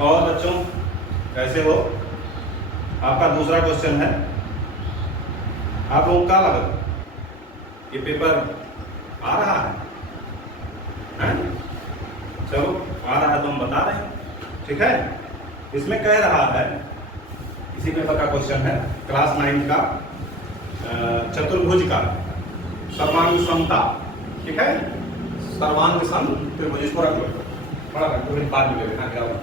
और बच्चों कैसे हो? आपका दूसरा क्वेश्चन है। आप लोगों का लगा ये पेपर आ रहा है? चलो आ रहा है तो हम बता रहे हैं, ठीक है। इसमें कह रहा है, इसी पेपर का क्वेश्चन है, क्लास 9 का चतुर्भुज का सर्वांग समता, ठीक है। सर्वांग सम त्रिभुज, इसको रख लो, बड़ा रख लो, बाद में ले लेना क्या होगा,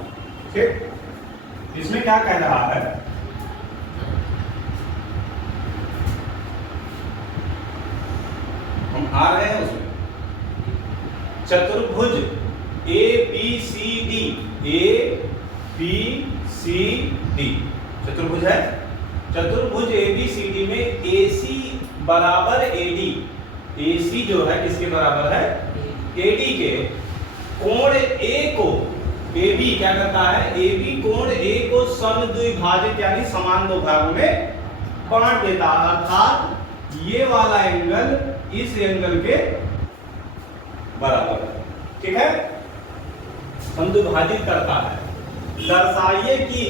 ठीक। इसमें क्या कह रहा है, हम आ रहे हैं उसमें, चतुर्भुज A B C D, A B C D चतुर्भुज है। चतुर्भुज ए बी सी डी में ए सी बराबर ए डी, ए सी जो है किसके बराबर है? ए डी के। कोण ए को, ए बी क्या करता है? ए बी कोण ए को समद्विभाजित यानी समान दो भागों में बांट देता है, अर्थात ये वाला एंगल इस एंगल के बराबर है, ठीक है, समद्विभाजित करता है। दर्शाइए कि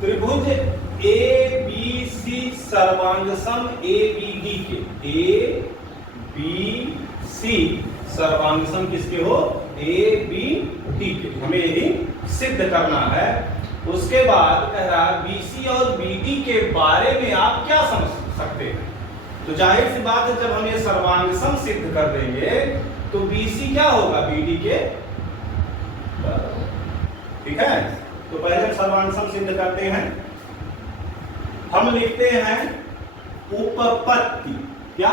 त्रिभुज ए बी सी सर्वांगसम ए बी डी के, ए बी सी सर्वांगसम किसके हो? ए बी डी के। हमें यही सिद्ध करना है। उसके बाद कह रहा है बीसी और बीडी के बारे में आप क्या समझ सकते हैं? तो जाहिर सी बात है, जब हम ये सर्वांगसम सिद्ध कर देंगे तो बीसी क्या होगा? बीडी के, ठीक है। तो पहले हम सर्वांगसम सिद्ध करते हैं। हम लिखते हैं उपपत्ति, क्या?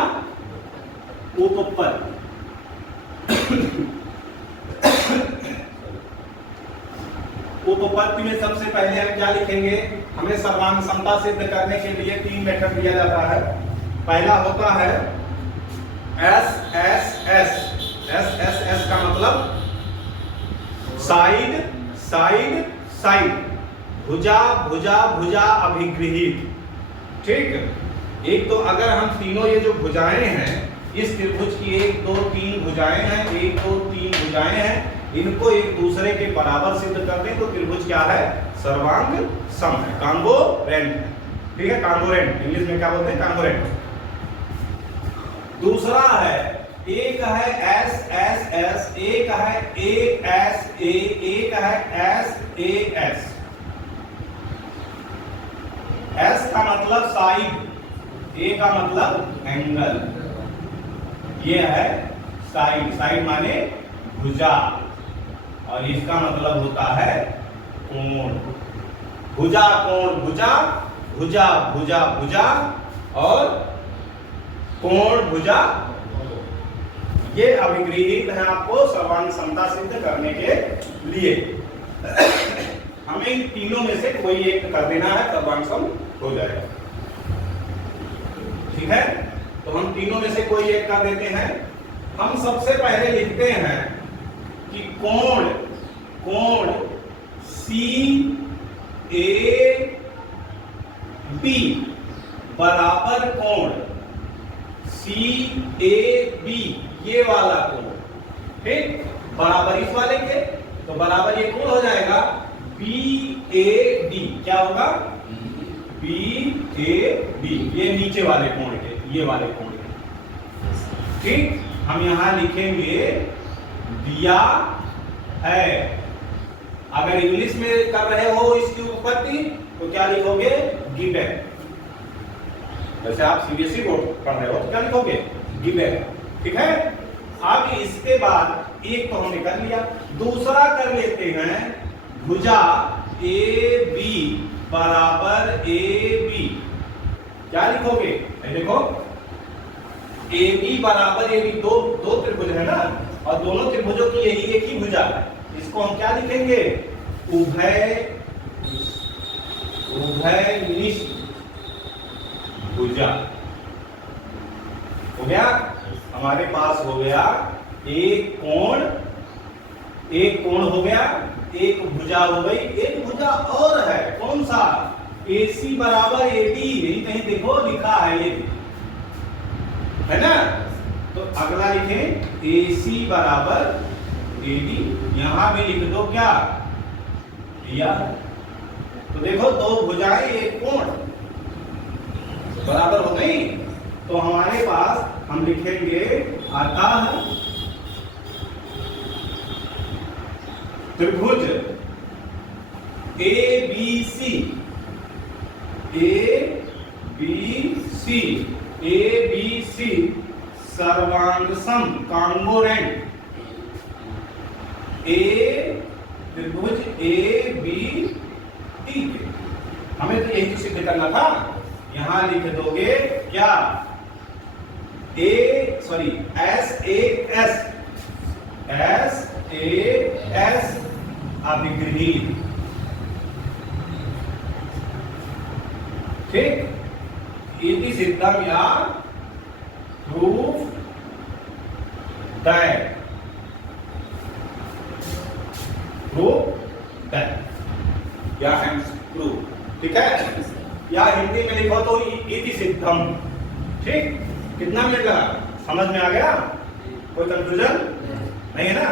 उपपत्ति। उपपत्ति में सबसे पहले हम क्या लिखेंगे? हमें सर्वांग समता सिद्ध करने के लिए 3 मेथड दिया जाता है। पहला होता है S S S. S S S का मतलब साइड साइड साइड, भुजा भुजा भुजा अभिगृहित, ठीक। एक तो अगर हम तीनों ये जो भुजाएं हैं, इस त्रिभुज की 1 2 3 भुजाएं हैं, 1 2 3 भुजाएं हैं, इनको एक दूसरे के बराबर सिद्ध कर दें तो त्रिभुज क्या है? सर्वांग सम है, कॉन्गोरेंट है, ठीक है। कॉन्गोरेंट इंग्लिश में क्या बोलते हैं? कॉन्गोरेंट। दूसरा है, एक है एस एस एस, एक है ए एस ए, एक है एस ए एस। एस का मतलब साइड, ए का मतलब एंगल, ये है साइड। साइड माने भुजा, और इसका मतलब होता है कोण। भुजा कोण भुजा, भुजा भुजा भुजा, और कोण भुजा, ये अभिगृहित है आपको सर्वांग समता सिद्ध करने के लिए। हमें इन तीनों में से कोई एक कर देना है, सर्वांग सम हो जाएगा, ठीक है। तो हम तीनों में से कोई एक कर देते हैं। हम सबसे पहले लिखते हैं कि कोण, कोण सी ए बी बराबर कोण सी ए बी, ये वाला कोण, ठीक, बराबर इस वाले के। तो बराबर ये कोण हो जाएगा बी ए डी, क्या होगा? बी ए डी, ये नीचे वाले कोण के, ये वाले कोण के, ठीक। हम यहां लिखेंगे दिया है। अगर इंग्लिश में कर रहे हो इसकी उपपत्ति तो क्या लिखोगे? गिवन। वैसे आप सीबीएसई बोर्ड पढ़ रहे हो तो क्या लिखोगे? गिवन, ठीक है। अब इसके बाद एक तो हमने कर लिया, दूसरा कर लेते हैं भुजा ए बी बराबर ए बी। क्या लिखोगे? देखो ए बी बराबर ए बी, दो त्रिभुज है ना, और दोनों त्रिभुजों की यही एक ही भुजा है। इसको हम क्या लिखेंगे? उभय उभयनिष्ठ भुजा। हो गया, हमारे पास हो गया एक कोण हो गया, एक भुजा हो गई, एक भुजा और है, कौन सा? AC बराबर AD, यही कहीं देखो लिखा है, ये है ना। तो अगला लिखें AC बराबर AD, यहां भी लिख दो क्या? दिया है। तो देखो दो भुजाएं एक कोण बराबर हो गई, तो हमारे पास हम लिखेंगे अतः त्रिभुज ABC सर्वांगसम कांगोरेंट त्रिभुज ABT। हमें तो यही सिद्ध करना था। यहां लिख दोगे क्या, SAS अभिगृहीत। ठीक, इति सिद्धम या प्रूफ दैट, या हैंस प्रूफ। ठीक है, या हिंदी में लिखो तो इति सिद्धम। ठीक, कितना मिनट लगा, समझ में आ गया? कोई कंफ्यूजन नहीं है ना?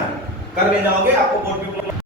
कर ले जाओगे, आपको बोर्ड पे